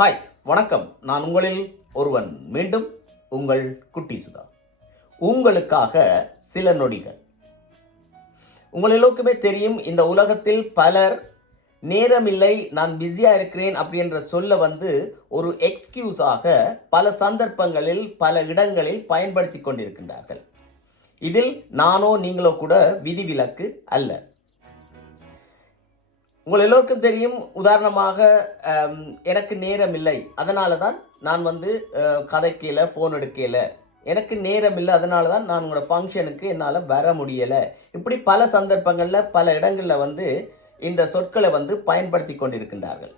Hi, வணக்கம். நான் உங்களில் ஒருவன், மீண்டும் உங்கள் குட்டி சுதா. உங்களுக்காக சில நொடிகள். உங்கள் எல்லோருக்குமே தெரியும், இந்த உலகத்தில் பலர் நேரமில்லை, நான் பிஸியாக இருக்கிறேன் அப்படின்ற சொல்ல ஒரு எக்ஸ்கியூஸாக பல சந்தர்ப்பங்களில் பல இடங்களில் பயன்படுத்தி கொண்டிருக்கின்றார்கள். இதில் நானோ நீங்களோ கூட விதிவிலக்கு அல்ல. உங்கள் எல்லோருக்கும் தெரியும், உதாரணமாக எனக்கு நேரம் இல்லை, அதனால தான் நான் கதைக்கல, ஃபோன் எடுக்கல, எனக்கு நேரம் இல்லை, அதனால தான் நான் உங்களோட ஃபங்க்ஷனுக்கு என்னால் வர முடியலை. இப்படி பல சந்தர்ப்பங்களில் பல இடங்களில் இந்த சொற்களை பயன்படுத்தி கொண்டிருக்கின்றார்கள்.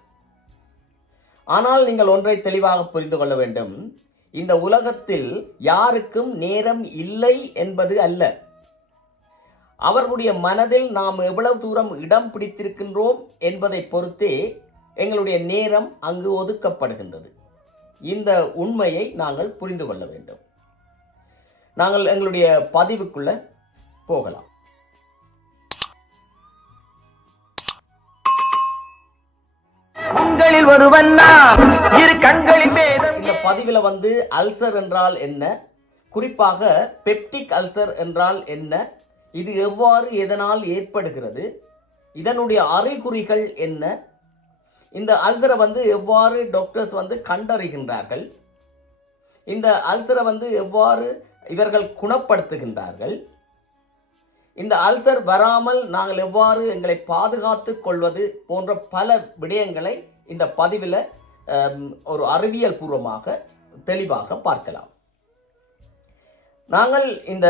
ஆனால் நீங்கள் ஒன்றை தெளிவாக புரிந்து கொள்ள வேண்டும், இந்த உலகத்தில் யாருக்கும் நேரம் இல்லை என்பது அல்ல. அவர்களுடைய மனதில் நாம் எவ்வளவு தூரம் இடம் பிடித்திருக்கின்றோம் என்பதை பொறுத்தே எங்களுடைய நேரம் அங்கு ஒதுக்கப்படுகின்றது. இந்த உண்மையை நாங்கள் புரிந்து கொள்ள வேண்டும். நாங்கள் எங்களுடைய பதிவுக்குள்ள போகலாம். உங்களில் ஒருவன் இரு கண்களின் இந்த பதிவில் அல்சர் என்றால் என்ன, குறிப்பாக பெப்டிக் அல்சர் என்றால் என்ன, இது எவ்வாறு எதனால் ஏற்படுகிறது, இதனுடைய அறிகுறிகள் என்ன, இந்த அல்சரை எவ்வாறு டாக்டர்ஸ் கண்டறிகின்றார்கள், இந்த அல்சரை எவ்வாறு இவர்கள் குணப்படுத்துகின்றார்கள், இந்த அல்சர் வராமல் நாங்கள் எவ்வாறு எங்களை பாதுகாத்துக் கொள்வது போன்ற பல விடயங்களை இந்த பதிவில் ஒரு அறிவியல் பூர்வமாக தெளிவாக பார்க்கலாம். நாங்கள் இந்த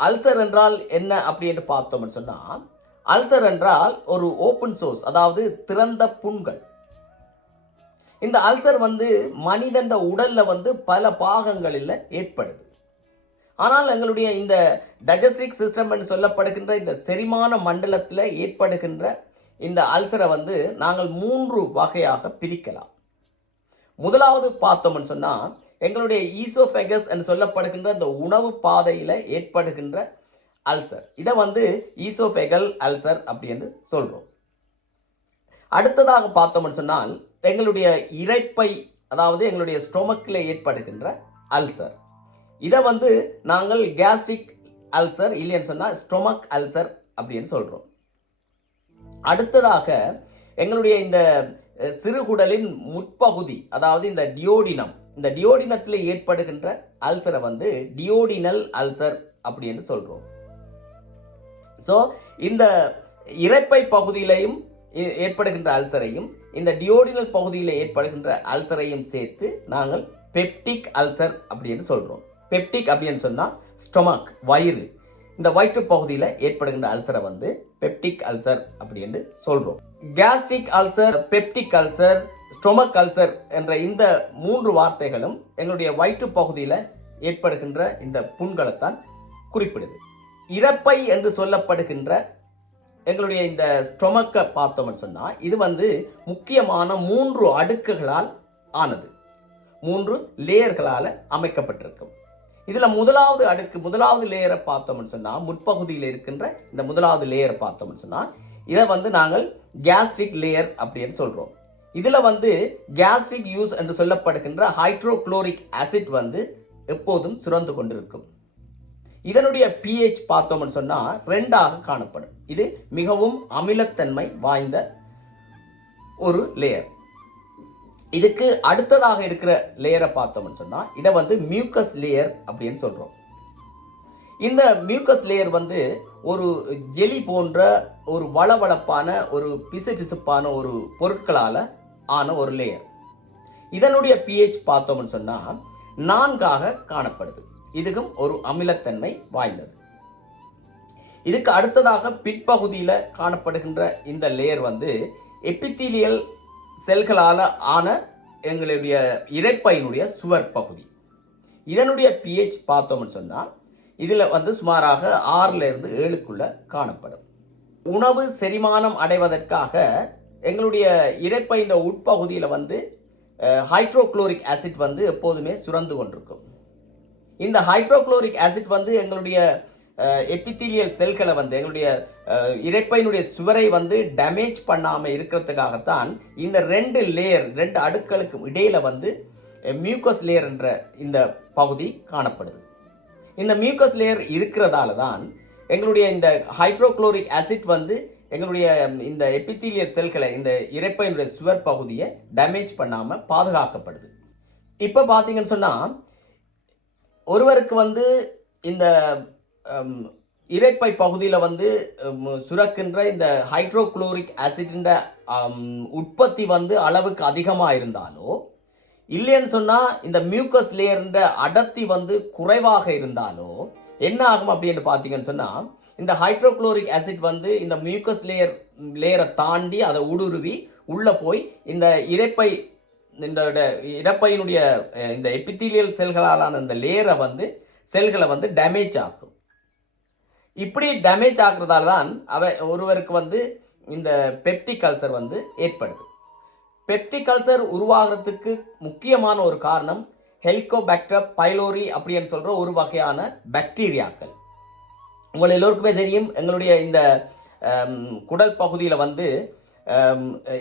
அல்சர் என்றால் என்ன அப்படின்னு பார்த்தோம்னு சொன்னால், அல்சர் என்றால் ஒரு ஓப்பன் சோர்ஸ், அதாவது திறந்த புண்கள். இந்த அல்சர் மனிதன் உடல்ல பல பாகங்களில் ஏற்படுது. ஆனால் எங்களுடைய இந்த டைஜஸ்டிக் சிஸ்டம் என்று சொல்லப்படுகின்ற இந்த செரிமான மண்டலத்தில் ஏற்படுகின்ற இந்த அல்சரை நாங்கள் 3 வகையாக பிரிக்கலாம். முதலாவது பார்த்தோம்னு சொன்னால், எங்களுடைய ஈசோஃபெகஸ் என்று சொல்லப்படுகின்ற இந்த உணவு பாதையில் ஏற்படுகின்ற அல்சர், இதை ஈசோஃபெகல் அல்சர் அப்படின்னு சொல்கிறோம். அடுத்ததாக பார்த்தோம்னு சொன்னால், எங்களுடைய இரைப்பை, அதாவது எங்களுடைய ஸ்டொமக்கில் ஏற்படுகின்ற அல்சர், இதை நாங்கள் கேஸ்ட்ரிக் அல்சர் இல்லைன்னு சொன்னால் ஸ்டொமக் அல்சர் அப்படின்னு சொல்கிறோம். அடுத்ததாக எங்களுடைய இந்த சிறுகுடலின் முற்பகுதி, அதாவது இந்த டியோடினம், இந்த டியோடினத்தில் ஏற்படுகின்ற அல்சரை டியோடினல் அல்சர் அப்படின்னு சொல்றோம். ஸோ இந்த இரைப்பை பகுதியிலையும் ஏற்படுகின்ற அல்சரையும் இந்த டியோடினல் பகுதியில் ஏற்படுகின்ற அல்சரையும் சேர்த்து நாங்கள் பெப்டிக் அல்சர் அப்படின்னு சொல்றோம். பெப்டிக் அப்படின்னு சொன்னால் ஸ்டொமக், வயிறு, இந்த வயிற்று பகுதியில் ஏற்படுகின்ற அல்சரை பெப்டிக் அல்சர் அப்படின்னு சொல்றோம். Gastric ulcer, peptic ulcer, stomach ulcer என்ற இந்த 3 வார்த்தைகளும் எங்களுடைய வயிற்று பகுதியில் ஏற்படுகின்ற இந்த புண்களைத்தான் குறிப்பிடுது. இரைப்பை என்று சொல்லப்படுகின்ற எங்களுடைய இந்த ஸ்டொமக்கை பார்த்தோம்னு சொன்னால், இது முக்கியமான 3 அடுக்குகளால் ஆனது, 3 லேயர்களால் அமைக்கப்பட்டிருக்கும். இதில் முதலாவது லேயரை பார்த்தோம்னு சொன்னால், முற்பகுதியில் இருக்கின்ற இந்த முதலாவது லேயரை பார்த்தோம்னு சொன்னால், இதை நாங்கள் கேஸ்ட்ரிக் லேயர் அப்படின்னு சொல்கிறோம். இதில் கேஸ்ட்ரிக் யூஸ் என்று சொல்லப்படுகின்ற ஹைட்ரோக்ளோரிக் ஆசிட் எப்போதும் சுரந்து கொண்டிருக்கும். இதனுடைய pH பார்த்தோம்னு சொன்னால் 2ஆக காணப்படும். இது மிகவும் அமிலத்தன்மை வாய்ந்த ஒரு லேயர். இதுக்கு அடுத்ததாக இருக்கிற லேயரை பார்த்தோம்னு சொன்னால், இதை மியூக்கஸ் லேயர் அப்படின்னு சொல்கிறோம். இந்த மியூக்கஸ் லேயர் ஒரு ஜெலி போன்ற ஒரு வளவளப்பான ஒரு பிசுபிசுப்பான ஒரு பொருட்களால் ஆன ஒரு லேயர். இதனுடைய pH பார்த்தோம்னு சொன்னால் 4ஆக காணப்படுது. இதுக்கும் ஒரு அமிலத்தன்மை வாய்ந்தது. இதுக்கு அடுத்ததாக பிற்பகுதியில் காணப்படுகின்ற இந்த லேயர் எபித்தீலியல் செல்களால் ஆன எங்களுடைய இரைப்பையினுடைய சுவர் பகுதி. இதனுடைய pH பார்த்தோம்னு சொன்னால், இதில் சுமாராக 6லிருந்து 7க்குள்ள காணப்படும். உணவு செரிமானம் அடைவதற்காக எங்களுடைய இரைப்பையின் உட்பகுதியில் ஹைட்ரோக்ளோரிக் ஆசிட் எப்போதுமே சுரந்து கொண்டிருக்கும். இந்த ஹைட்ரோக்ளோரிக் ஆசிட் எங்களுடைய எபித்தீலியல் செல்களை வந்து எங்களுடைய இரைப்பையினுடைய சுவரை வந்து டேமேஜ் பண்ணாமல் இருக்கிறதுக்காகத்தான் இந்த ரெண்டு அடுக்களுக்கு இடையில வந்து மியூக்கஸ் லேயர் என்ற இந்த பகுதி காணப்படுது. இந்த மியூக்கஸ் லேயர் இருக்கிறதால தான் எங்களுடைய இந்த ஹைட்ரோக்ளோரிக் ஆசிட் வந்து எங்களுடைய இந்த எபித்தீலியல் செல்களை இந்த இரைப்பையினுடைய சுவர் பகுதியை டேமேஜ் பண்ணாமல் பாதுகாக்கப்படுது. இப்போ பார்த்தீங்கன்னு சொன்னால் ஒருவருக்கு வந்து இந்த இரைப்பை பகுதியில் வந்து சுரக்கின்ற இந்த ஹைட்ரோக்ளோரிக் ஆசிட்ன்ற உற்பத்தி வந்து அளவுக்கு அதிகமாக இருந்தாலோ இல்லைன்னு சொன்னால் இந்த மியூக்கஸ் லேயர்ன்ற அடர்த்தி வந்து குறைவாக இருந்தாலோ என்ன ஆகும் அப்படின்னு பார்த்தீங்கன்னு சொன்னால் இந்த ஹைட்ரோக்ளோரிக் ஆசிட் வந்து இந்த மியூக்கஸ் லேயரை தாண்டி அதை ஊடுருவி உள்ளே போய் இந்த இரைப்பையினுடைய இந்த எபித்தீலியல் செல்களாலான இந்த லேயரை வந்து செல்களை வந்து டேமேஜ் ஆக்கும். இப்படி டேமேஜ் ஆக்குறதால தான் ஒருவருக்கு வந்து இந்த பெப்டிக் அல்சர் வந்து ஏற்படுது. பெப்டிக் அல்சர் உருவாகிறதுக்கு முக்கியமான ஒரு காரணம் ஹெலிகோபாக்டர் பைலோரி அப்படின்னு சொல்கிற ஒரு வகையான பாக்டீரியாக்கள். உங்கள் எல்லோருக்குமே தெரியும், எங்களுடைய இந்த குடல் பகுதியில் வந்து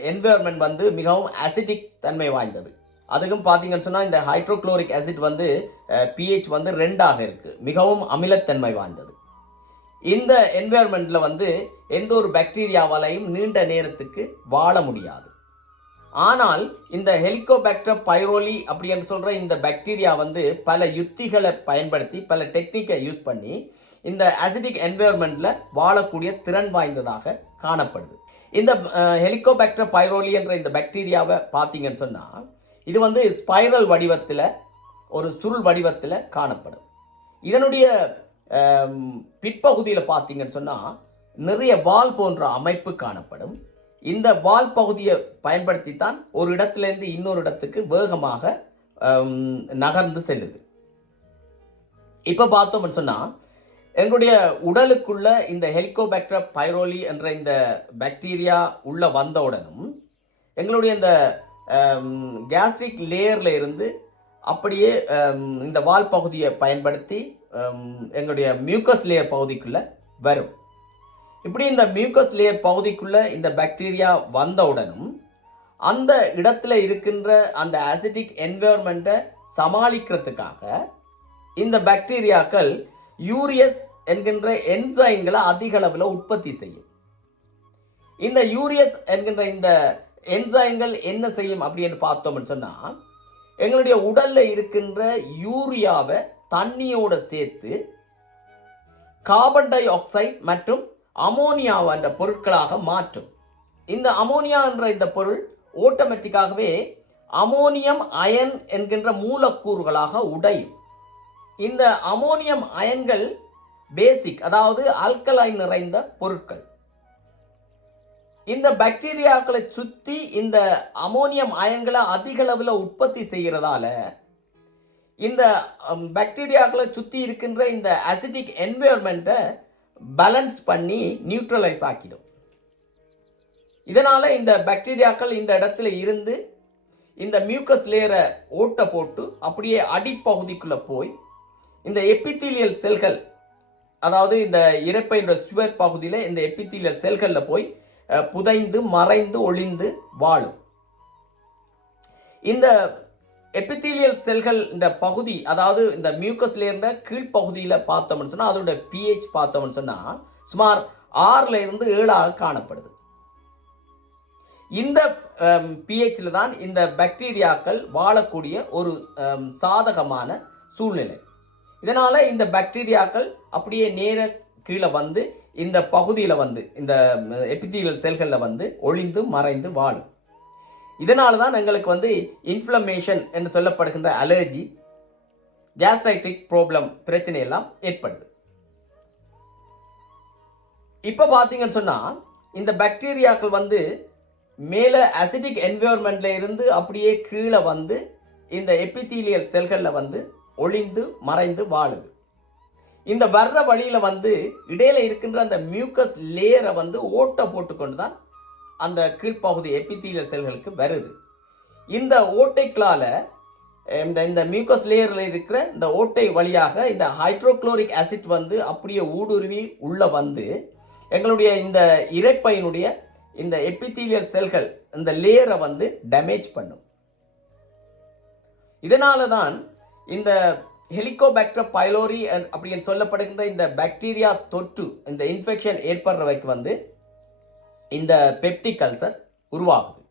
என்விரான்மெண்ட் வந்து மிகவும் அசிட்டிக் தன்மை வாய்ந்தது. அதுக்கும் பார்த்தீங்கன்னு சொன்னால் இந்த ஹைட்ரோக்ளோரிக் ஆசிட் வந்து பிஹெச் வந்து 2 இருக்குது, மிகவும் அமிலத்தன்மை வாய்ந்தது. இந்த என்விரான்மெண்ட்டில் வந்து எந்த ஒரு பாக்டீரியாவாலையும் நீண்ட நேரத்துக்கு வாழ முடியாது. ஆனால் இந்த ஹெலிகோபாக்டர் பைரோலி அப்படின்னு சொல்கிற இந்த பாக்டீரியா வந்து பல யுத்திகளை பயன்படுத்தி பல டெக்னிக்கை யூஸ் பண்ணி இந்த அசிடிக் என்விரான்மெண்ட்டில் வாழக்கூடிய திறன் வாய்ந்ததாக காணப்படுது. இந்த ஹெலிகோபாக்டர் பைரோலி என்ற இந்த பாக்டீரியாவை பார்த்தீங்கன்னு சொன்னால் இது வந்து ஸ்பைரல் வடிவத்தில் ஒரு சுருள் வடிவத்தில் காணப்படும். இதனுடைய பிற்பகுதியில் பார்த்தீங்கன்னு சொன்னால் நிறைய வால் போன்ற அமைப்பு காணப்படும். இந்த வால் பகுதியை பயன்படுத்தி தான் ஒரு இடத்துலேருந்து இன்னொரு இடத்துக்கு வேகமாக நகர்ந்து செல்லுது. இப்போ பார்த்தோம்னு சொன்னால் எங்களுடைய உடலுக்குள்ள இந்த ஹெலிகோபாக்டர் பைரோலி என்ற இந்த பாக்டீரியா உள்ள வந்தவுடனும் எங்களுடைய இந்த கேஸ்ட்ரிக் லேயரில் இருந்து அப்படியே இந்த வால் பகுதியை பயன்படுத்தி எங்களுடைய மியூக்கஸ் லேயர் பகுதிக்குள்ளே வரும். இப்படி இந்த மியூக்கஸ் லேயர் பகுதிக்குள்ளே இந்த பாக்டீரியா வந்தவுடனும் அந்த இடத்துல இருக்கின்ற அந்த அசிட்டிக் என்விரான்மெண்ட்டை சமாளிக்கிறதுக்காக இந்த பாக்டீரியாக்கள் யூரியஸ் என்கின்ற என்சைம்களை அதிக அளவில் உற்பத்தி செய்யும். இந்த யூரியஸ் என்கின்ற இந்த என்சைம்கள் என்ன செய்யும் அப்படின்னு பார்த்தோம்னு சொன்னால் எங்களுடைய உடலில் இருக்கின்ற யூரியாவை தண்ணியோட சேர்த்து கார்பன் டை ஆக்சைடு மற்றும் அமோனியா என்ற பொருட்களாக மாற்றும். இந்த அமோனியா என்ற இந்த பொருள் ஆட்டோமேட்டிக்காகவே அமோனியம் அயன் என்கின்ற மூலக்கூறுகளாக உடையும். இந்த அமோனியம் அயன்கள் பேசிக், அதாவது ஆல்கலைன் நிறைந்த பொருட்கள். இந்த பாக்டீரியாக்களை சுற்றி இந்த அமோனியம் அயன்களை அதிக அளவில் உற்பத்தி செய்கிறதால இந்த பாக்டீரியாக்களை சுற்றி இருக்கின்ற இந்த அசிடிக் என்விரான்மெண்ட்டை பேலன்ஸ் பண்ணி நியூட்ரலைஸ் ஆக்கிடும். இதனால் இந்த பாக்டீரியாக்கள் இந்த இடத்துல இருந்து இந்த மியூக்கஸ் லேயரை ஓட்ட போட்டு அப்படியே அடிப்பகுதிக்குள்ளே போய் இந்த எபித்தீலியல் செல்கள், அதாவது இந்த இரைப்பையின் சுவர் பகுதியில் இந்த எபித்தீலியல் செல்களில் போய் புதைந்து மறைந்து ஒளிந்து வாழும். இந்த எபித்தீலியல் செல்கள் இந்த பகுதி, அதாவது இந்த மியூக்கஸ் லேயர் கீழ்ப்பகுதியில் பார்த்தோம்னு சொன்னால் அதோட பிஹெச் பார்த்தோம்னு சொன்னால் சுமார் 6 காணப்படுது. இந்த பிஹெச்சில் தான் இந்த பாக்டீரியாக்கள் வாழக்கூடிய ஒரு சாதகமான சூழ்நிலை. இதனால் இந்த பாக்டீரியாக்கள் அப்படியே நேர கீழே வந்து இந்த பகுதியில் வந்து இந்த எபித்தீலியல் செல்களில் வந்து ஒளிந்து மறைந்து வாழும். இதனால தான் எங்களுக்கு வந்து இன்ஃப்ளமேஷன் என்று சொல்லப்படுகின்ற அலர்ஜி, கேஸ்ட்ரைட்டிக் ப்ராப்ளம் பிரச்சனை எல்லாம் ஏற்படுது. இப்போ பார்த்தீங்கன்னு சொன்னால் இந்த பாக்டீரியாக்கள் வந்து மேலே அசிடிக் என்விரான்மெண்ட்ல இருந்து அப்படியே கீழே வந்து இந்த எபித்தீலியல் செல்களில் வந்து ஒளிந்து மறைந்து வாழுது. இந்த வர்ற வழியில் வந்து இடையில இருக்கின்ற அந்த மியூக்கஸ் லேயரை வந்து ஓட்ட போட்டுக்கொண்டு தான் அந்த கீழ்ப்பகுதி எபித்தீலியல் செல்களுக்கு வருது. இந்த ஓட்டைகளால் இந்த மியூக்கஸ் லேயரில் இருக்கிற இந்த ஓட்டை வழியாக இந்த ஹைட்ரோக்ளோரிக் ஆசிட் வந்து அப்படியே ஊடுருவி உள்ள வந்து எங்களுடைய இந்த இரைப்பையினுடைய இந்த எபித்தீலியல் செல்கள் இந்த லேயரை வந்து டேமேஜ் பண்ணும். இதனால தான் இந்த ஹெலிகோபாக்டர் பைலோரி அப்படின்னு சொல்லப்படுகின்ற இந்த பாக்டீரியா தொற்று இந்த இன்ஃபெக்ஷன் ஏற்படுறவைக்கு வந்து இந்த பெப்டிக் அல்சர் உருவாகுது.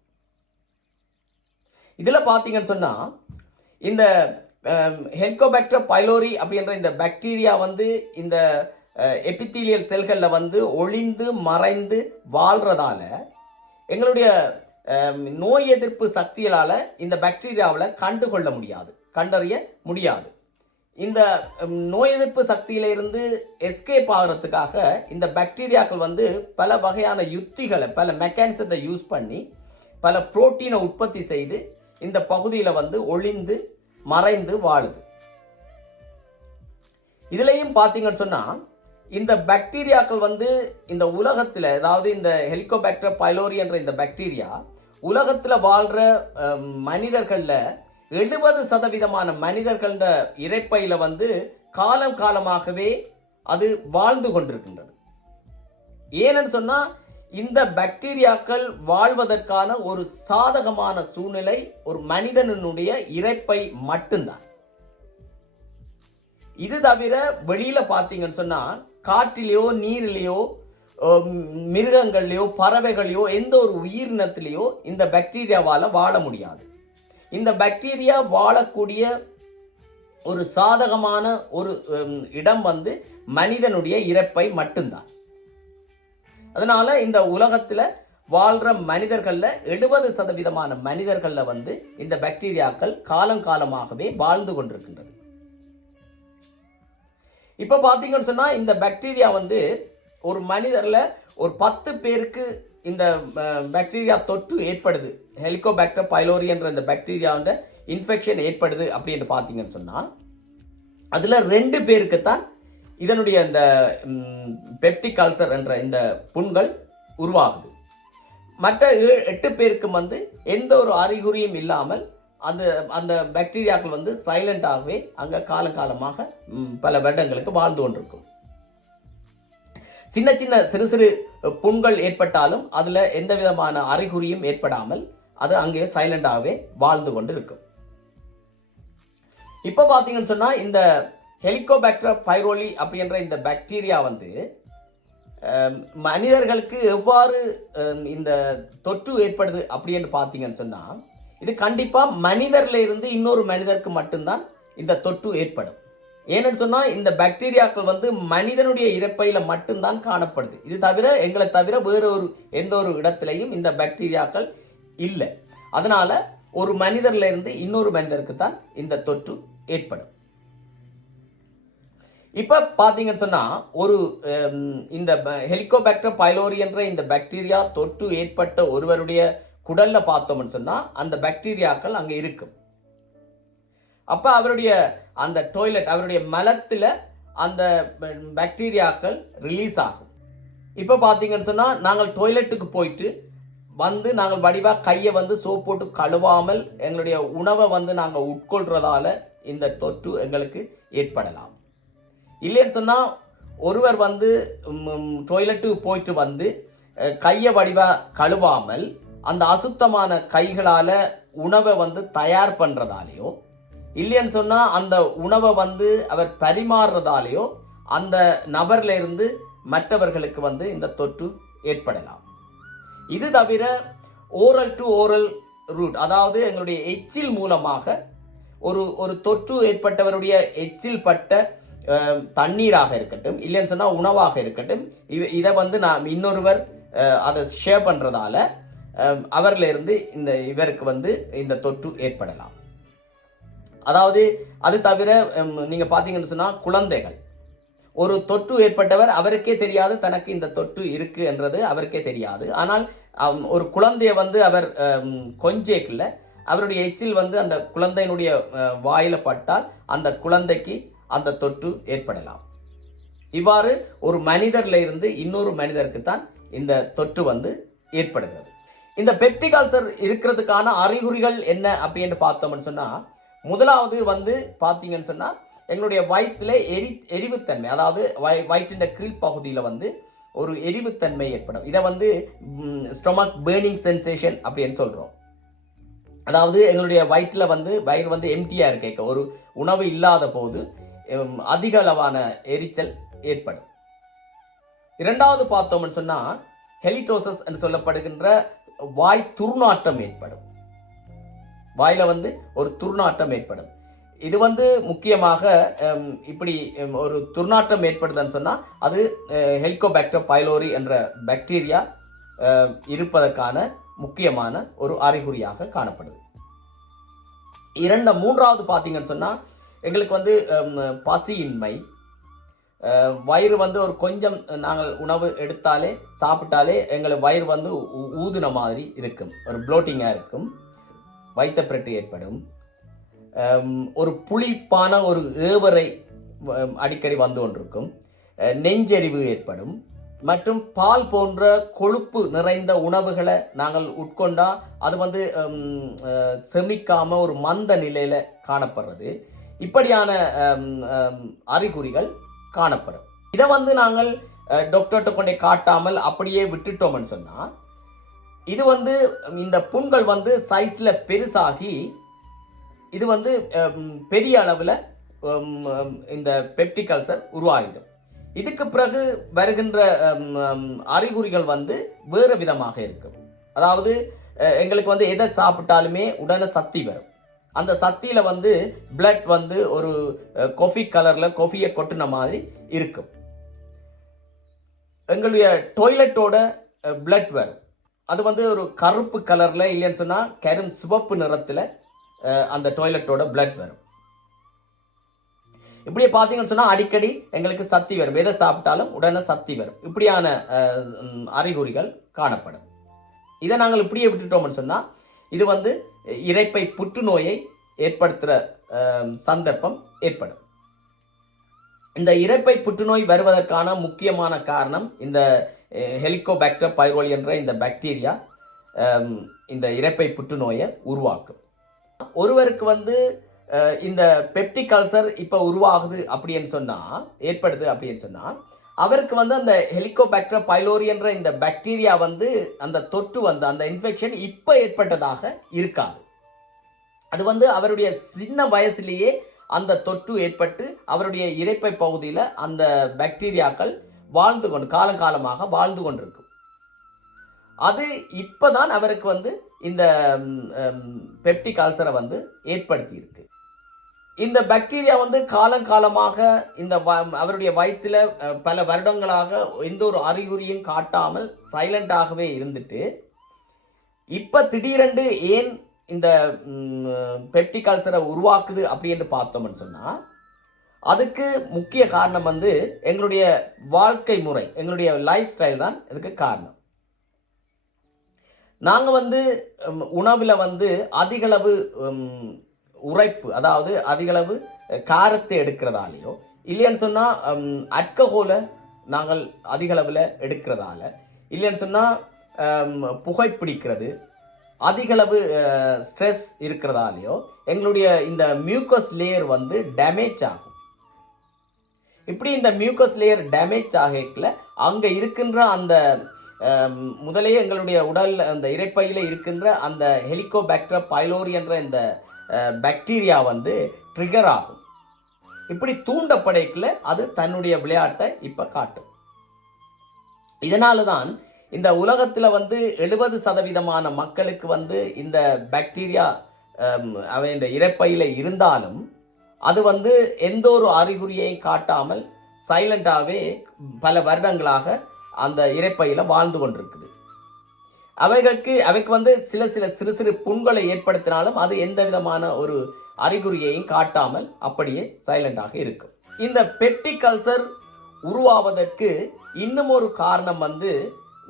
இதில் பார்த்தீங்கன்னு சொன்னால் இந்த ஹெலிகோபாக்டர் பைலோரி அப்படின்ற இந்த பாக்டீரியா வந்து இந்த எபித்தீலியல் செல்களில் வந்து ஒளிந்து மறைந்து வாழ்கிறதால எங்களுடைய நோய் எதிர்ப்பு சக்திகளால் இந்த பாக்டீரியாவில் கண்டறிய முடியாது. இந்த நோய் எதிர்ப்பு சக்தியிலிருந்து எஸ்கேப் ஆகிறதுக்காக இந்த பாக்டீரியாக்கள் வந்து பல வகையான யுத்திகளை பல மெக்கானிசத்தை யூஸ் பண்ணி பல புரோட்டீனை உற்பத்தி செய்து இந்த பகுதியில் வந்து ஒளிந்து மறைந்து வாழுது. இதுலேயும் பார்த்தீங்கன்னு சொன்னால் இந்த பாக்டீரியாக்கள் வந்து இந்த உலகத்தில், அதாவது இந்த ஹெலிகோபாக்டர் பைலோரி என்ற இந்த பாக்டீரியா உலகத்தில் வாழ்கிற மனிதர்களில் 70% மனிதர்கள இரைப்பையில் வந்து காலமாகவே அது வாழ்ந்து கொண்டிருக்கின்றது. ஏன்னு சொன்னால் இந்த பாக்டீரியாக்கள் வாழ்வதற்கான ஒரு சாதகமான சூழ்நிலை ஒரு மனிதனுடைய இரைப்பை மட்டும்தான். இது தவிர வெளியில பார்த்தீங்கன்னு சொன்னா காற்றிலேயோ நீரிலேயோ மிருகங்கள்லையோ பறவைகளையோ எந்த ஒரு உயிரினத்திலேயோ இந்த பாக்டீரியாவால் வாழ முடியாது. இந்த பாக்டீரியா வாழக்கூடிய ஒரு சாதகமான ஒரு இடம் வந்து மனிதனுடைய இரைப்பை மட்டும்தான். அதனால இந்த உலகத்தில் வாழ்கிற மனிதர்களில் 70% மனிதர்களில் வந்து இந்த பாக்டீரியாக்கள் காலமாகவே வாழ்ந்து கொண்டிருக்கின்றது. இப்போ பார்த்தீங்கன்னு சொன்னால் இந்த பாக்டீரியா வந்து ஒரு மனிதரில் ஒரு 10 பேருக்கு இந்த பாக்டீரியா தொற்று ஏற்படுது, ஹெலிகோபாக்டர் பைலோரி என்ற இந்த பாக்டீரியாவோட இன்ஃபெக்ஷன் ஏற்படுது அப்படின்னு பார்த்தீங்கன்னு சொன்னால் அதில் 2 பேருக்கு தான் இதனுடைய இந்த பெப்டிக் அல்சர் என்ற இந்த புண்கள் உருவாகுது. மற்ற 8 பேருக்கு வந்து எந்த ஒரு அறிகுறியும் இல்லாமல் அந்த பாக்டீரியாக்கள் வந்து சைலண்டாகவே அங்கே காலமாக பல வருடங்களுக்கு வாழ்ந்து கொண்டிருக்கும். சின்ன சிறு புண்கள் ஏற்பட்டாலும் அதில் எந்த விதமான அறிகுறியும் ஏற்படாமல் அது அங்கே சைலண்டாகவே வாழ்ந்து கொண்டு இருக்கும். இப்போ பார்த்தீங்கன்னு சொன்னால் இந்த ஹெலிகோபாக்டர் பைரோலி அப்படின்ற இந்த பாக்டீரியா வந்து மனிதர்களுக்கு எவ்வாறு இந்த தொற்று ஏற்படுது அப்படின்னு பார்த்தீங்கன்னு சொன்னால் இது கண்டிப்பாக மனிதர்ல இருந்து இன்னொரு மனிதருக்கு மட்டும்தான் இந்த தொற்று ஏற்படும். ஏன்னு சொன்னால் இந்த பாக்டீரியாக்கள் வந்து மனிதனுடைய இரைப்பையில் மட்டும்தான் காணப்படுது. இது தவிர எங்களை தவிர வேறு எந்த ஒரு இடத்துலையும் இந்த பாக்டீரியாக்கள் இல்லை. அதனால ஒரு மனிதர்ல இருந்து இன்னொரு மனிதருக்கு தான் இந்த தொற்று ஏற்படும். இப்போ பார்த்தீங்கன்னு சொன்னால் ஒரு இந்த ஹெலிகோபாக்டர் பைலோரி என்ற இந்த பாக்டீரியா தொற்று ஏற்பட்ட ஒருவருடைய குடல்ல பார்த்தோம்னு சொன்னால் அந்த பாக்டீரியாக்கள் அங்கே இருக்கும். அப்போ அவருடைய அந்த டாய்லெட், அவருடைய மலத்தில் அந்த பாக்டீரியாக்கள் ரிலீஸ் ஆகும். இப்போ பார்த்தீங்கன்னு சொன்னால் நாங்கள் டாய்லெட்டுக்கு போயிட்டு வந்து நாங்கள் வடிவாக கையை வந்து சோப் போட்டு கழுவாமல் எங்களுடைய உணவை வந்து நாங்கள் உட்கொள்றதால இந்த தொற்று எங்களுக்கு ஏற்படலாம். இல்லைன்னு சொன்னால் ஒருவர் வந்து டாய்லெட்டுக்கு போயிட்டு வந்து கையை வடிவாக கழுவாமல் அந்த அசுத்தமான கைகளால் உணவை வந்து தயார் பண்ணுறதாலேயோ இல்லைன்னு சொன்னால் அந்த உணவை வந்து அவர் பரிமாறுறதாலேயோ அந்த நபர்ல இருந்து மற்றவர்களுக்கு வந்து இந்த தொற்று ஏற்படலாம். இது தவிர ஓரல் டு ஓரல் ரூட், அதாவது எங்களுடைய எச்சில் மூலமாக ஒரு தொற்று ஏற்பட்டவருடைய எச்சில் பட்ட தண்ணீராக இருக்கட்டும் இல்லைன்னு சொன்னால் உணவாக இருக்கட்டும், இதை வந்து நான் இன்னொருவர் அதை ஷேர் பண்ணுறதால அவர்ல இருந்து இவருக்கு வந்து இந்த தொற்று ஏற்படலாம். அதாவது அது தவிர நீங்கள் பார்த்தீங்கன்னு சொன்னால் குழந்தைகள், ஒரு தொற்று ஏற்பட்டவர் அவருக்கே தெரியாது தனக்கு இந்த தொற்று இருக்கு என்றது அவருக்கே தெரியாது. ஆனால் ஒரு குழந்தைய வந்து அவர் கொஞ்சேக்குள்ள அவருடைய எச்சில் வந்து அந்த குழந்தையினுடைய வாயில பட்டால் அந்த குழந்தைக்கு அந்த தொற்று ஏற்படலாம். இவ்வாறு ஒரு மனிதர்ல இருந்து இன்னொரு மனிதருக்கு தான் இந்த தொற்று வந்து ஏற்படுகிறது. இந்த பெப்டிக் அல்சர் இருக்கிறதுக்கான அறிகுறிகள் என்ன அப்படின்னு பார்த்தோம்னு சொன்னால் முதலாவது வந்து பார்த்தீங்கன்னு சொன்னால் எங்களுடைய வயிற்றில் எரிவுத்தன்மை, அதாவது வயிற்றின் கீழ்ப்பகுதியில் வந்து ஒரு எரிவுத்தன்மை ஏற்படும். இதை வந்து ஸ்டொமக் பேர்னிங் சென்சேஷன் அப்படின்னு சொல்கிறோம். அதாவது எங்களுடைய வயிற்றில் வந்து வயிறு வந்து எம்டியாக இருக்க, ஒரு உணவு இல்லாத போது அதிக அளவான எரிச்சல் ஏற்படும். இரண்டாவது பார்த்தோம்னு சொன்னால் ஹெலிடோசஸ் என்று சொல்லப்படுகின்ற வாய் துர்நாற்றம் ஏற்படும். வாயில வந்து ஒரு துர்நாற்றம் ஏற்படும். இது வந்து முக்கியமாக இப்படி ஒரு துர்நாற்றம் ஏற்படுதுன்னு சொன்னால் அது ஹெலிகோபாக்டர் பைலோரி என்ற பாக்டீரியா இருப்பதற்கான முக்கியமான ஒரு அறிகுறியாக காணப்படுது. மூன்றாவது பார்த்தீங்கன்னு சொன்னால் எங்களுக்கு வந்து பசியின்மை, வயிறு வந்து ஒரு கொஞ்சம் நாங்கள் உணவு எடுத்தாலே சாப்பிட்டாலே எங்களுக்கு வயிறு வந்து ஊதுன மாதிரி இருக்கும், ஒரு ப்ளோட்டிங்காக இருக்கும், வயிற்றப்பிரட்டு ஏற்படும், ஒரு புளிப்பான ஒரு ஏவரை அடிக்கடி வந்து கொண்டிருக்கும், நெஞ்செறிவு ஏற்படும், மற்றும் பால் போன்ற கொழுப்பு நிறைந்த உணவுகளை நாங்கள் உட்கொண்டால் அது வந்து செமிக்காமல் ஒரு மந்த நிலையில் காணப்படுறது, இப்படியான அறிகுறிகள் காணப்படும். இதை வந்து நாங்கள் டாக்டர்கிட்ட கொண்டே காட்டாமல் அப்படியே விட்டுட்டோம்னு சொன்னால் இது வந்து இந்த புண்கள் வந்து சைஸில் பெருசாகி இது வந்து பெரிய அளவில் இந்த பெப்டிக் அல்சர் உருவாகிடும். இதுக்கு பிறகு வருகின்ற அறிகுறிகள் வந்து வேறு விதமாக இருக்கும். அதாவது எங்களுக்கு வந்து எதை சாப்பிட்டாலுமே உடனே சக்தி வரும். அந்த சக்தியில் வந்து பிளட் வந்து ஒரு காஃபி கலரில் காஃபியை கொட்டின மாதிரி இருக்கும். எங்களுடைய டாய்லெட்டோட பிளட் வரும். அது வந்து ஒரு கருப்பு கலரில், இல்லைன்னு சொன்னால் கரும் சிவப்பு நிறத்தில் அந்த டாய்லெட்டோட பிளட் வரும். இப்படியே பார்த்தீங்கன்னு சொன்னால் அடிக்கடி எங்களுக்கு சக்தி வரும், எதை சாப்பிட்டாலும் உடனே சக்தி வரும். இப்படியான அறிகுறிகள் காணப்படும். இதை நாங்கள் இப்படியே விட்டுட்டோம்னு சொன்னால் இது வந்து இரைப்பை புற்றுநோயை ஏற்படுத்துகிற சந்தர்ப்பம் ஏற்படும். இந்த இரைப்பை புற்றுநோய் வருவதற்கான முக்கியமான காரணம் இந்த ஹெலிகோபாக்டர் பைரோலி என்ற இந்த பாக்டீரியா இந்த இரைப்பை புற்றுநோயை உருவாக்கும். ஒருவருக்கு வந்து இந்த பெப்டிக் அல்சர் இப்போ உருவாகுது அப்படின்னு சொன்னால், ஏற்படுது அப்படின்னு சொன்னால், அவருக்கு வந்து அந்த ஹெலிகோபாக்டர் பைலோரி என்ற இந்த பாக்டீரியா வந்து அந்த தொற்று வந்து அந்த இன்ஃபெக்ஷன் இப்போ ஏற்பட்டதாக இருக்காது. அது வந்து அவருடைய சின்ன வயசுலேயே அந்த தொற்று ஏற்பட்டு அவருடைய இரைப்பை பகுதியில் அந்த பாக்டீரியாக்கள் காலங்காலமாக வாழ்ந்து கொண்டிருக்கும். அது இப்போதான் அவருக்கு வந்து இந்த பெப்டிக் அல்சரை வந்து ஏற்படுத்தி இருக்கு. இந்த பாக்டீரியா வந்து காலங்காலமாக இந்த அவருடைய வயிற்றில் பல வருடங்களாக எந்த ஒரு அறிகுறியும் காட்டாமல் சைலண்டாகவே இருந்துட்டு இப்போ திடீரென்று ஏன் இந்த பெப்டிக் அல்சரை உருவாக்குது அப்படின்னு பார்த்தோம்னு சொன்னால் அதுக்கு முக்கிய காரணம் வந்து எங்களுடைய வாழ்க்கை முறை, எங்களுடைய லைஃப் ஸ்டைல் தான் இதுக்கு காரணம். நாங்கள் வந்து உணவில் வந்து அதிகளவு உரைப்பு, அதாவது அதிகளவு காரத்தை எடுக்கிறதாலேயோ, இல்லைன்னு சொன்னால் அல்கஹோலை நாங்கள் அதிகளவில் எடுக்கிறதால, இல்லைன்னு சொன்னால் புகைப்பிடிக்கிறது, அதிகளவு ஸ்ட்ரெஸ் இருக்கிறதாலேயோ எங்களுடைய இந்த மியூக்கஸ் லேயர் வந்து டேமேஜ் ஆகும். இப்படி இந்த மியூக்கஸ் லேயர் டேமேஜ் ஆகல அங்கே இருக்கின்ற அந்த முதலையே எங்களுடைய உடல் அந்த இரைப்பையில் இருக்கின்ற அந்த ஹெலிகோபாக்டர் பைலோரி என்ற இந்த பாக்டீரியா வந்து ட்ரிகர் ஆகும். இப்படி தூண்டப்படைக்கல அது தன்னுடைய விளையாட்டை இப்போ காட்டும். இதனால தான் இந்த உலகத்தில் வந்து 70% மக்களுக்கு வந்து இந்த பாக்டீரியா அவனுடைய இரைப்பையில் இருந்தாலும் அது வந்து எந்த ஒரு அறிகுறியையும் காட்டாமல் சைலண்டாகவே பல வருடங்களாக அந்த இரைப்பையில் வாழ்ந்து கொண்டிருக்குது. அவைக்கு வந்து சிறு சிறு புண்களை ஏற்படுத்தினாலும் அது எந்த விதமான ஒரு அறிகுறியையும் காட்டாமல் அப்படியே சைலண்டாக இருக்கும். இந்த பெப்டிக் அல்சர் உருவாவதற்கு இன்னும் ஒரு காரணம் வந்து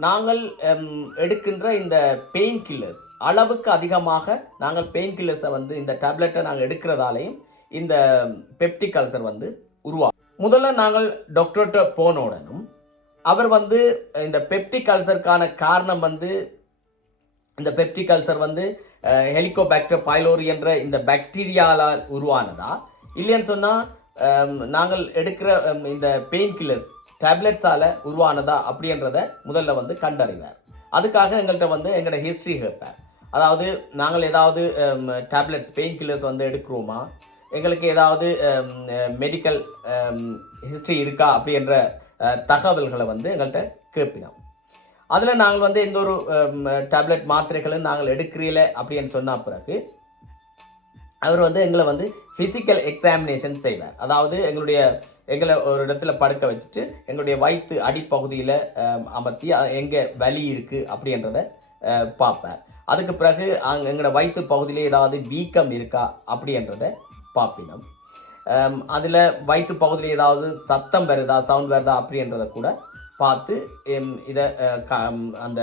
நாங்கள் எடுக்கின்ற இந்த பெயின் கில்லர்ஸ், அளவுக்கு அதிகமாக நாங்கள் பெயின் கில்லர்ஸை வந்து இந்த டேப்லெட்டை நாங்கள் எடுக்கிறதாலையும் இந்த பெப்டிக் அல்சர் வந்து உருவாகும். முதல்ல நாங்கள் டாக்டர்கிட்ட போனவுடனும் அவர் வந்து இந்த பெப்டிக் அல்சருக்கான காரணம் வந்து இந்த பெப்டிக் அல்சர் வந்து ஹெலிகோபாக்டர் பைலோரி என்ற இந்த பாக்டீரியாவால் உருவானதா, இல்லைன்னு சொன்னால் நாங்கள் எடுக்கிற இந்த பெயின் கில்லர்ஸ் டேப்லெட்ஸால் உருவானதா அப்படின்றத முதல்ல வந்து கண்டறிவார். அதுக்காக எங்கள்கிட்ட வந்து எங்களோட ஹிஸ்ட்ரி கேட்பார். அதாவது நாங்கள் ஏதாவது டேப்லெட்ஸ் பெயின் கில்லர்ஸ் வந்து எடுக்கிறோமா, எங்களுக்கு ஏதாவது மெடிக்கல் ஹிஸ்ட்ரி இருக்கா அப்படின்ற தகவல்களை வந்து எங்கள்கிட்ட கேட்பினோம். அதில் நாங்கள் வந்து எந்த ஒரு டேப்லெட் மாத்திரைகளும் நாங்கள் எடுக்கிறீல அப்படின்னு சொன்ன பிறகு அவர் வந்து எங்களை வந்து ஃபிசிக்கல் எக்ஸாமினேஷன் செய்வார். அதாவது எங்களை ஒரு இடத்துல படுக்க வச்சுட்டு எங்களுடைய வயிற்று அடிப்பகுதியில் அமர்த்தி எங்கே வலி இருக்குது அப்படின்றத பார்ப்பார். அதுக்கு பிறகு எங்களோட வயிற்று பகுதியில் ஏதாவது வீக்கம் இருக்கா அப்படின்றத பார்ப்பினோம். அதில் வயிற்று பகுதியில் ஏதாவது சத்தம் வருதா, சவுண்ட் வருதா அப்படின்றத கூட பார்த்து இதை அந்த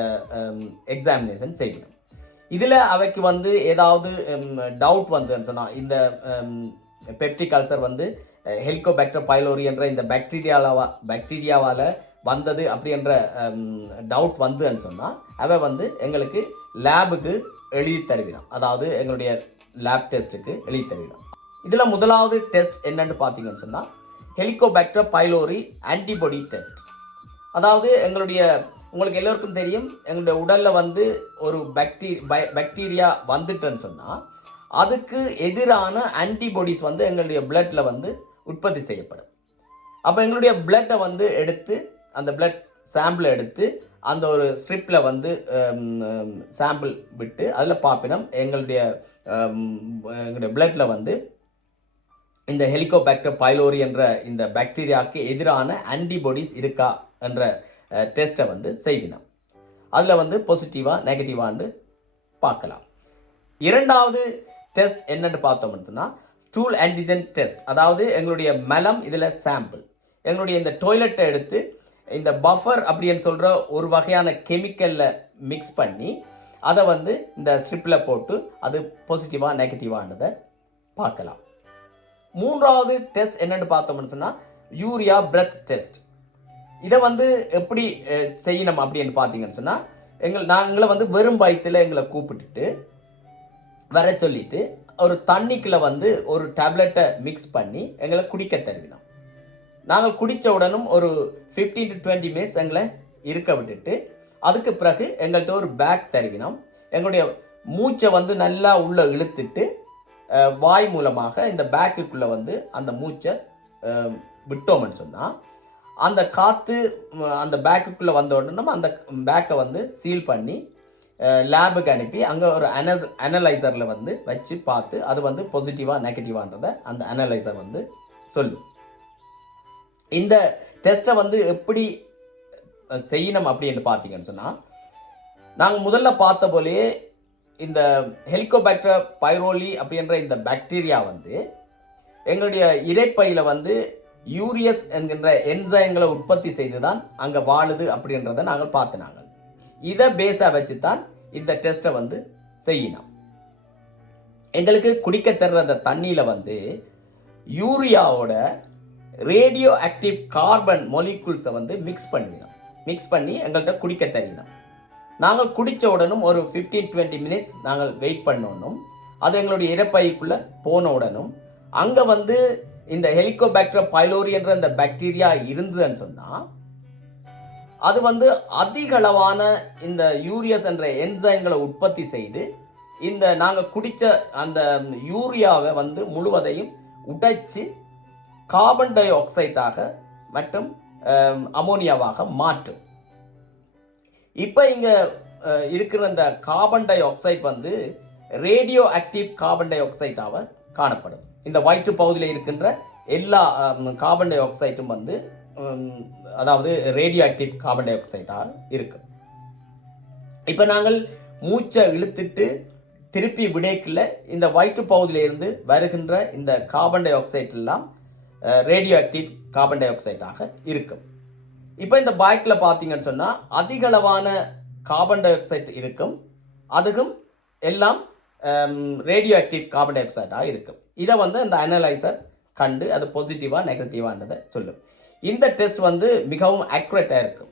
எக்ஸாமினேஷன் செய்யணும். இதில் அவைக்கு வந்து ஏதாவது டவுட் வந்துன்னு சொன்னால், இந்த பெப்டிக் அல்சர் வந்து ஹெலிகோபாக்டர் பைலோரி என்ற இந்த பாக்டீரியாவால் வந்தது அப்படின்ற டவுட் வந்துன்னு சொன்னால் அவை வந்து எங்களுக்கு லேபுக்கு எழுதி தருவினோம். அதாவது எங்களுடைய லேப் டெஸ்ட்டுக்கு எழுதி தருவினோம். இதில் முதலாவது டெஸ்ட் என்னன்னு பார்த்தீங்கன்னு சொன்னால் ஹெலிகோபாக்டர் பைலோரி ஆன்டிபாடி டெஸ்ட். அதாவது உங்களுக்கு எல்லோருக்கும் தெரியும், எங்களுடைய உடலில் வந்து ஒரு பாக்டீரியா வந்துட்டுன்னு சொன்னால் அதுக்கு எதிரான ஆன்டிபாடிஸ் வந்து எங்களுடைய பிளட்டில் வந்து உற்பத்தி செய்யப்படும். அப்போ எங்களுடைய பிளட்டை வந்து எடுத்து, அந்த பிளட் சாம்பிளை எடுத்து அந்த ஒரு ஸ்ட்ரிப்பில் வந்து சாம்பிள் விட்டு அதில் பார்ப்பினோம் எங்களுடைய பிளட்டில் வந்து இந்த ஹெலிகோபாக்டர் பைலோரி என்ற இந்த பாக்டீரியாவுக்கு எதிரான ஆன்டிபாடிஸ் இருக்கா என்ற டெஸ்ட்டை வந்து செய்வினோம். அதில் வந்து பாசிட்டிவாக நெகட்டிவான்னு பார்க்கலாம். இரண்டாவது டெஸ்ட் என்னென்னு பார்த்தோம்னா ஸ்டூல் ஆன்டிஜன் டெஸ்ட். அதாவது எங்களுடைய மலம் இதில் சாம்பிள், எங்களுடைய இந்த டாய்லெட்டை எடுத்து இந்த பஃபர் அப்படின்னு சொல்கிற ஒரு வகையான கெமிக்கலில் மிக்ஸ் பண்ணி அதை வந்து இந்த ஸ்ட்ரிப்பில் போட்டு அது பாசிட்டிவாக நெகட்டிவானதை பார்க்கலாம். மூன்றாவது டெஸ்ட் என்னென்னு பார்த்தோம்னு சொன்னால் யூரியா பிரெத் டெஸ்ட். இதை வந்து எப்படி செய்யணும் அப்படின்னு பார்த்தீங்கன்னு சொன்னால் நாங்களை வந்து வெறும் வயிற்றில் எங்களை கூப்பிட்டுட்டு வர சொல்லிட்டு ஒரு தண்ணிக்குள்ளே வந்து ஒரு டேப்லெட்டை மிக்ஸ் பண்ணி எங்களை குடிக்க தருவினோம். நாங்கள் குடித்த உடனும் ஒரு 15 to 20 மினிட்ஸ் எங்களை இருக்க விட்டுட்டு அதுக்கு பிறகு எங்கள்கிட்ட ஒரு பேக் தருவினோம். எங்களுடைய மூச்சை வந்து நல்லா உள்ளே இழுத்துட்டு வாய் மூலமாக இந்த பேக்குக்குள்ளே வந்து அந்த மூச்சை விட்டோம்னு சொன்னால் அந்த காற்று அந்த பேக்குக்குள்ளே வந்த உடனே நம்ம அந்த பேக்கை வந்து சீல் பண்ணி லேபுக்கு அனுப்பி அங்கே ஒரு அனலைசரில் வந்து வச்சு பார்த்து அது வந்து பாசிட்டிவாக நெகட்டிவான்றதை அந்த அனலைசர் வந்து சொல்லும். இந்த டெஸ்ட்டை வந்து எப்படி செய்யணும் அப்படின்னு பார்த்தீங்கன்னு சொன்னால், நாங்கள் முதல்ல பார்த்த போலேயே இந்த ஹெலிகோபாக்டர் பைரோலி அப்படின்ற இந்த பாக்டீரியா வந்து எங்களுடைய இரைப்பையில் வந்து யூரியஸ் என்கின்ற என்சைம்களை உற்பத்தி செய்து தான் அங்கே வாழுது அப்படின்றத நாங்கள் பார்த்தினாங்க. இதை பேஸாக வச்சு தான் இந்த டெஸ்ட்டை வந்து செய்யணும். எங்களுக்கு குடிக்க தர்ற அந்த தண்ணியில் வந்து யூரியாவோட ரேடியோ ஆக்டிவ் கார்பன் மொலிகுல்ஸை வந்து மிக்ஸ் பண்ணி எங்கள்கிட்ட குடிக்க தரணும். நாங்கள் குடித்த உடனும் ஒரு 15-20 மினிட்ஸ் நாங்கள் வெயிட் பண்ணணும். அது எங்களுடைய இரைப்பைக்குள்ளே போன உடனும் அங்கே வந்து இந்த ஹெலிகோபாக்டர் பைலோரி என்ற இந்த பாக்டீரியா இருந்ததுன்னு சொன்னால் அது வந்து அதிக அளவான இந்த யூரியஸ் என்ற என்சைம்களை உற்பத்தி செய்து இந்த நாங்கள் குடித்த அந்த யூரியாவை வந்து முழுவதையும் உடைச்சு கார்பன் டை ஆக்சைடாக மற்றும் அமோனியாவாக மாற்றும். இப்போ இங்கே இருக்கிற இந்த கார்பன் டை ஆக்சைடு வந்து ரேடியோ ஆக்டிவ் கார்பன் டை ஆக்சைடாக காணப்படும். இந்த வயிற்று பகுதியில் இருக்கின்ற எல்லா கார்பன் டை ஆக்சைடும் வந்து அதாவது ரேடியோ ஆக்டிவ் கார்பன் டை ஆக்சைடாக இருக்கும். இப்போ நாங்கள் மூச்சை இழுத்துட்டு திருப்பி விடைக்குள்ள இந்த வயிற்று பகுதியிலிருந்து வருகின்ற இந்த கார்பன் டை ஆக்சைடு எல்லாம் ரேடியோ ஆக்டிவ் கார்பன் டை ஆக்சைடாக இருக்கும். இப்போ இந்த பாய்க்கில் பார்த்தீங்கன்னு சொன்னால் அதிக அளவான கார்பன் டை ஆக்சைடு இருக்கும், அதுக்கும் எல்லாம் ரேடியோ ஆக்டிவ் கார்பன் டை ஆக்சைடாக இருக்கும். இதை வந்து இந்த அனலைசர் கண்டு அது பாசிட்டிவாக நெகட்டிவான்றதை சொல்லும். இந்த டெஸ்ட் வந்து மிகவும் அக்யூரேட்டாக இருக்கும்.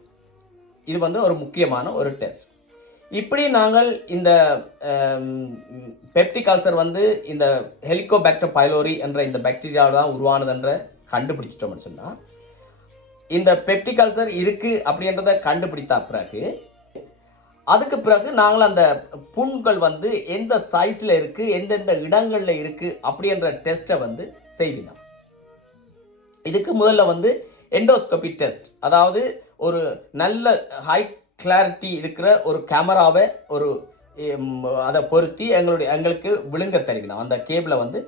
இது வந்து ஒரு முக்கியமான ஒரு டெஸ்ட். இப்படி நாங்கள் இந்த பெப்டிக் அல்சர் வந்து இந்த ஹெலிகோபாக்டர் பைலோரி என்ற இந்த பாக்டீரியாவில் தான் உருவானதுன்ற கண்டுபிடிச்சிட்டோம்னு சொன்னால், இந்த பெப்டிக் அல்சர் இருக்குது அப்படின்றத கண்டுபிடித்த பிறகு அதுக்கு பிறகு நாங்கள் அந்த புண்கள் வந்து எந்த சைஸில் இருக்குது, எந்தெந்த இடங்களில் இருக்குது அப்படின்ற டெஸ்ட்டை வந்து செய்வினோம். இதுக்கு முதல்ல வந்து எண்டோஸ்கோபி டெஸ்ட், அதாவது ஒரு நல்ல ஹை கிளாரிட்டி இருக்கிற ஒரு கேமராவை அதை பொருத்தி எங்களுக்கு விழுங்க தருகிறோம். அந்த கேபிளை வந்து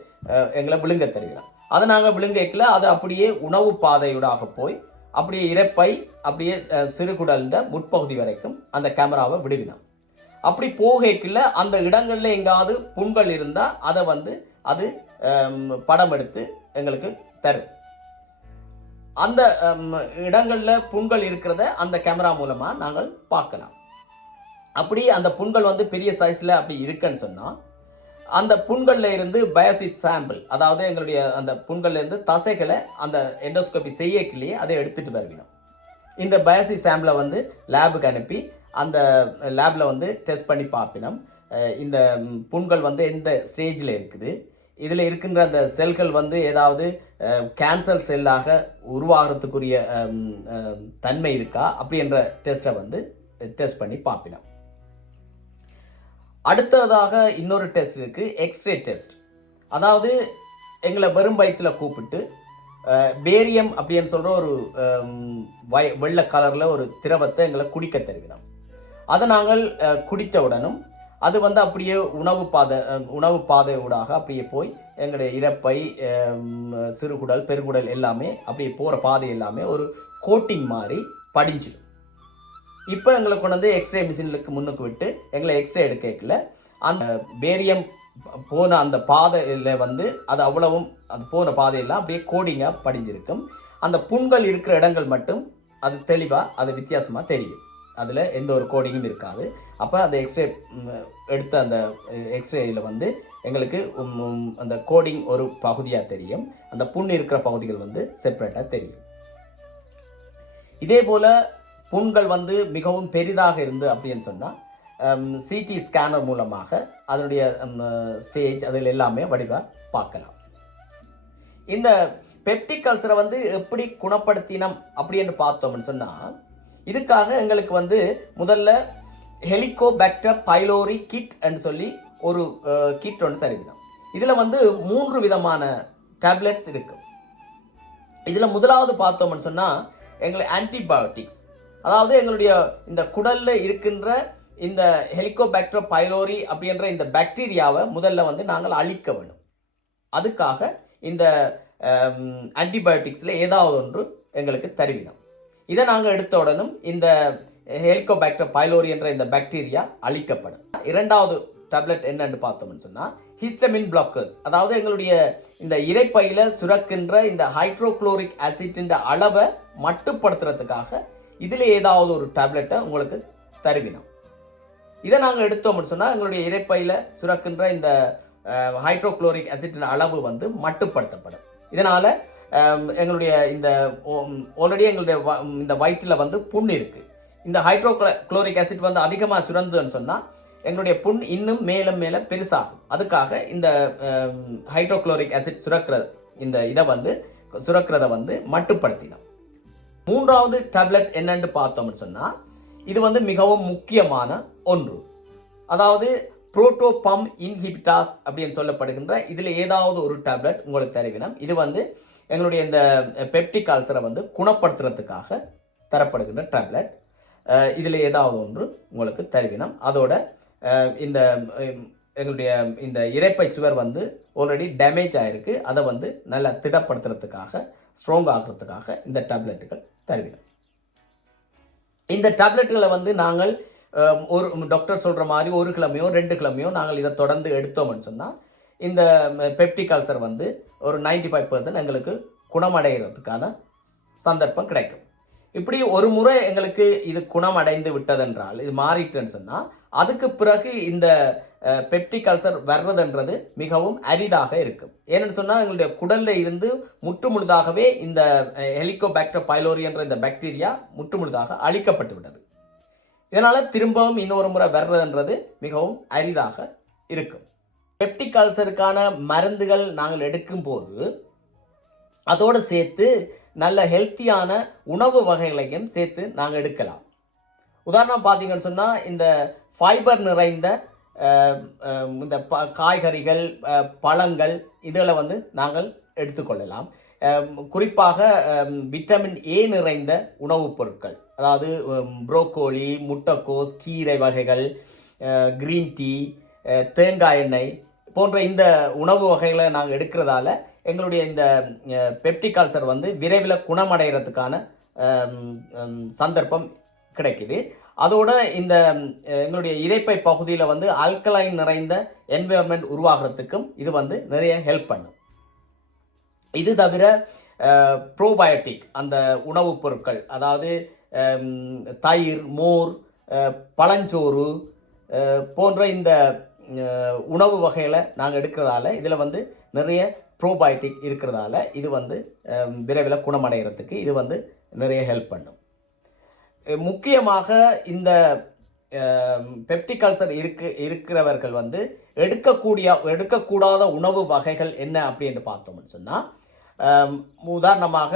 எங்களை விழுங்க தருகிறோம். அதை நாங்கள் விழுங்கல, அது அப்படியே உணவு பாதையூடாக போய் அப்படியே இரைப்பை அப்படியே சிறுகுடல்ன்ற முற்பகுதி வரைக்கும் அந்த கேமராவை விடுவினோம். அப்படி போகல அந்த இடங்களில் எங்காவது புண்கள் இருந்தால் அதை வந்து அது படம் எடுத்து எங்களுக்கு தரும். அந்த இடங்களில் புண்கள் இருக்கிறத அந்த கேமரா மூலமாக நாங்கள் பார்க்கலாம். அப்படி அந்த புண்கள் வந்து பெரிய சைஸில் அப்படி இருக்குன்னு சொன்னால், அந்த புண்களில் இருந்து பயோப்சி சாம்பிள், அதாவது எங்களுடைய அந்த புண்களில் இருந்து தசைகளை அந்த எண்டோஸ்கோபி செய்யக்கிலேயே அதை எடுத்துகிட்டு வருவினோம். இந்த பயோப்சி சாம்பிளை வந்து லேபுக்கு அனுப்பி அந்த லேபில் வந்து டெஸ்ட் பண்ணி பார்ப்பினோம். இந்த புண்கள் வந்து எந்த ஸ்டேஜில் இருக்குது, இதில் இருக்கின்ற அந்த செல்கள் வந்து ஏதாவது கேன்சர் செல்லாக உருவாகிறதுக்குரிய தன்மை இருக்கா அப்படின்ற டெஸ்ட்டை வந்து டெஸ்ட் பண்ணி பார்ப்பினோம். அடுத்ததாக இன்னொரு டெஸ்ட் இருக்குது, எக்ஸ்ரே டெஸ்ட். அதாவது எங்களை வெறும் வயிற்றில் கூப்பிட்டு பேரியம் அப்படின்னு சொல்கிற ஒரு வெள்ளை கலரில் ஒரு திரவத்தை எங்களை குடிக்க தருகிறோம். அதை நாங்கள் குடித்த உடனும் அது வந்து அப்படியே உணவு பாதையூடாக அப்படியே போய் எங்களுடைய இரைப்பை, சிறுகுடல், பெருங்குடல் எல்லாமே அப்படியே போகிற பாதை எல்லாமே ஒரு கோட்டிங் மாதிரி படிஞ்சிடும். இப்போ எங்களை கொண்டு வந்து எக்ஸ்ரே மிஷினுக்கு முன்னுக்கு விட்டு எங்களை எக்ஸ்ரே எடுக்கல, அந்த பேரியம் போன அந்த பாதையில் வந்து அது அவ்வளவும் அது போன பாதையெல்லாம் அப்படியே கோடிங்காக படிஞ்சிருக்கும். அந்த புண்கள் இருக்கிற இடங்கள் மட்டும் அது தெளிவாக அது வித்தியாசமாக தெரியும், அதில் எந்த ஒரு கோடிங்கும் இருக்காது. அப்போ அந்த எக்ஸ்ரே எடுத்த அந்த எக்ஸ்ரேயில் வந்து எங்களுக்கு அந்த கோடிங் ஒரு பகுதியாக தெரியும், அந்த புண் இருக்கிற பகுதிகள் வந்து செப்பரேட்டாக தெரியும். இதே போல் புண்கள் வந்து மிகவும் பெரிதாக இருந்து அப்படின்னு சொன்னால் சிடி ஸ்கேனர் மூலமாக அதனுடைய ஸ்டேஜ் அதில் எல்லாமே வடிவாக பார்க்கலாம். இந்த பெப்டிக் அல்சரை வந்து எப்படி குணப்படுத்தினோம் அப்படின்னு பார்த்தோம்னு சொன்னால், இதுக்காக எங்களுக்கு வந்து முதல்ல ஹெலிகோபாக்டர் பைலோரி கிட் என்று சொல்லி ஒரு கிட் ஒன்று தருவினோம். இதில் வந்து 3 விதமான டேப்லெட்ஸ் இருக்கு. இதில் முதலாவது பார்த்தோம்னு சொன்னால் எங்களுக்கு ஆன்டிபயோட்டிக்ஸ், அதாவது எங்களுடைய இந்த குடலில் இருக்கின்ற இந்த ஹெலிகோபாக்டர் பைலோரி அப்படின்ற இந்த பாக்டீரியாவை முதல்ல வந்து நாங்கள் அழிக்க வேணும். அதுக்காக இந்த ஆன்டிபயோட்டிக்ஸில் ஏதாவது ஒன்று எங்களுக்கு தருவினோம். இதை நாங்கள் எடுத்த உடனும் இந்த ஹெலிகோபாக்டர் பைலோரி என்ற இந்த பாக்டீரியா அழிக்கப்படும். இரண்டாவது டேப்லெட் என்னன்னு பார்த்தோம்னு சொன்னால் ஹிஸ்டமின் பிளாக்கர்ஸ், அதாவது எங்களுடைய இந்த இரைப்பையில் சுரக்கின்ற இந்த ஹைட்ரோக்ளோரிக் ஆசிட்டின் அளவை மட்டுப்படுத்துறதுக்காக இதில் ஏதாவது ஒரு டேப்லெட்டை உங்களுக்கு தருவினோம். இதை நாங்கள் எடுத்தோம்னு சொன்னால் எங்களுடைய இரைப்பையில் சுரக்கின்ற இந்த ஹைட்ரோக்ளோரிக் ஆசிட்டின் அளவு வந்து மட்டுப்படுத்தப்படும். இதனால் எங்களுடைய இந்த ஆல்ரெடி எங்களுடைய இந்த வயிற்றில் வந்து புண் இருக்குது, இந்த ஹைட்ரோக்ளோரிக் ஆசிட் வந்து அதிகமாக சுரந்துன்னு சொன்னால் எங்களுடைய புண் இன்னும் மேலும் மேலே பெருசாகும். அதுக்காக இந்த ஹைட்ரோக்ளோரிக் ஆசிட் சுரக்கிறத வந்து மட்டுப்படுத்தினோம். மூன்றாவது டேப்லெட் என்னன்னு பார்த்தோம்னு சொன்னால் இது வந்து மிகவும் முக்கியமான ஒன்று, அதாவது புரோட்டோபம் இன்ஹிபிட்டாஸ் அப்படின்னு சொல்லப்படுகின்ற இதில் ஏதாவது ஒரு டேப்லெட் உங்களுக்கு தருவினோம். இது வந்து எங்களுடைய இந்த பெப்டிக் அல்சரை வந்து குணப்படுத்துறதுக்காக தரப்படுகின்ற டேப்லெட். இதில் ஏதாவது ஒன்று உங்களுக்கு தருவினோம். அதோட இந்த எங்களுடைய இந்த இரைப்பை சுவர் வந்து ஆல்ரெடி டேமேஜ் ஆகிருக்கு, அதை வந்து நல்லா திடப்படுத்துறதுக்காக, ஸ்ட்ராங் ஆகிறதுக்காக இந்த டேப்லெட்டுகள் தருவினோம். இந்த டேப்லெட்டுகளை வந்து நாங்கள் ஒரு டாக்டர் சொல்கிற மாதிரி 1 கிழமையோ 2 கிழமையோ நாங்கள் இதை தொடர்ந்து எடுத்தோம்னு சொன்னால் இந்த பெப்டிக் அல்சர் வந்து ஒரு 95% எங்களுக்கு குணமடைகிறதுக்கான சந்தர்ப்பம் கிடைக்கும். இப்படி ஒரு முறை எங்களுக்கு இது குணமடைந்து விட்டதென்றால், இது மாறிட்டுன்னு சொன்னால் அதுக்கு பிறகு இந்த பெப்டிக் அல்சர் வர்றதுன்றது மிகவும் அரிதாக இருக்கும். ஏன்னு சொன்னால் எங்களுடைய குடலில் இருந்து முற்றுமுழுதாகவே இந்த ஹெலிகோபாக்டர் பைலோரி என்ற இந்த பாக்டீரியா முற்றுமுழுதாக அழிக்கப்பட்டு விட்டது. இதனால் திரும்பவும் இன்னொரு முறை வர்றதுன்றது மிகவும் அரிதாக இருக்கும். பெப்டிக் அல்சருக்கான மருந்துகள் நாங்கள் எடுக்கும்போது அதோடு சேர்த்து நல்ல ஹெல்த்தியான உணவு வகைகளையும் சேர்த்து நாங்கள் எடுக்கலாம். உதாரணம் பார்த்தீங்கன்னு சொன்னால் இந்த ஃபைபர் நிறைந்த இந்த காய்கறிகள், பழங்கள் இதில் வந்து நாங்கள் எடுத்துக்கொள்ளலாம். குறிப்பாக விட்டமின் ஏ நிறைந்த உணவுப் பொருட்கள், அதாவது புரோக்கோலி, முட்டைக்கோஸ், கீரை வகைகள், கிரீன் டீ, தேங்காய் எண்ணெய் போன்ற இந்த உணவு வகைகளை நாங்கள் எடுக்கிறதால எங்களுடைய இந்த பெப்டிக் அல்சர் வந்து விரைவில் குணமடைகிறதுக்கான சந்தர்ப்பம் கிடைக்குது. அதோட இந்த எங்களுடைய இரைப்பை பகுதியில் வந்து ஆல்கலைன் நிறைந்த என்வைரன்மெண்ட் உருவாகிறதுக்கும் இது வந்து நிறைய ஹெல்ப் பண்ணும். இது தவிர ப்ரோபயோட்டிக் அந்த உணவுப் பொருட்கள், அதாவது தயிர், மோர், பழஞ்சோறு போன்ற இந்த உணவு வகைகளை நாங்கள் எடுக்கிறதால இதில் வந்து நிறைய ப்ரோபயோட்டிக் இருக்கிறதால இது வந்து விரைவில் குணமடைகிறதுக்கு இது வந்து நிறைய ஹெல்ப் பண்ணும். முக்கியமாக இந்த பெப்டிக் அல்சர் இருக்கிறவர்கள் வந்து எடுக்கக்கூடாத உணவு வகைகள் என்ன அப்படின்னு பார்த்தோம்னு சொன்னால், உதாரணமாக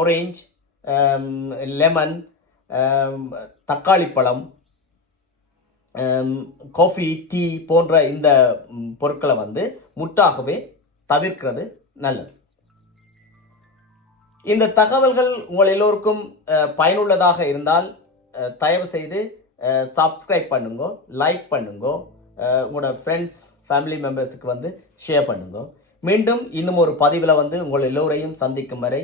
ஆரஞ்ச், லெமன், தக்காளி பழம், காஃபி, டீ போன்ற இந்த பொருட்களை வந்து முற்றாகவே தவிர்க்கிறது நல்லது. இந்த தகவல்கள் உங்கள் எல்லோருக்கும் பயனுள்ளதாக இருந்தால் தயவு செய்து சப்ஸ்கிரைப் பண்ணுங்க, லைக் பண்ணுங்க, உங்களோட ஃப்ரெண்ட்ஸ், ஃபேமிலி மெம்பர்ஸுக்கு வந்து ஷேர் பண்ணுங்க. மீண்டும் இன்னும் ஒரு பதிவில் வந்து உங்கள் எல்லோரையும் சந்திக்கும் வரை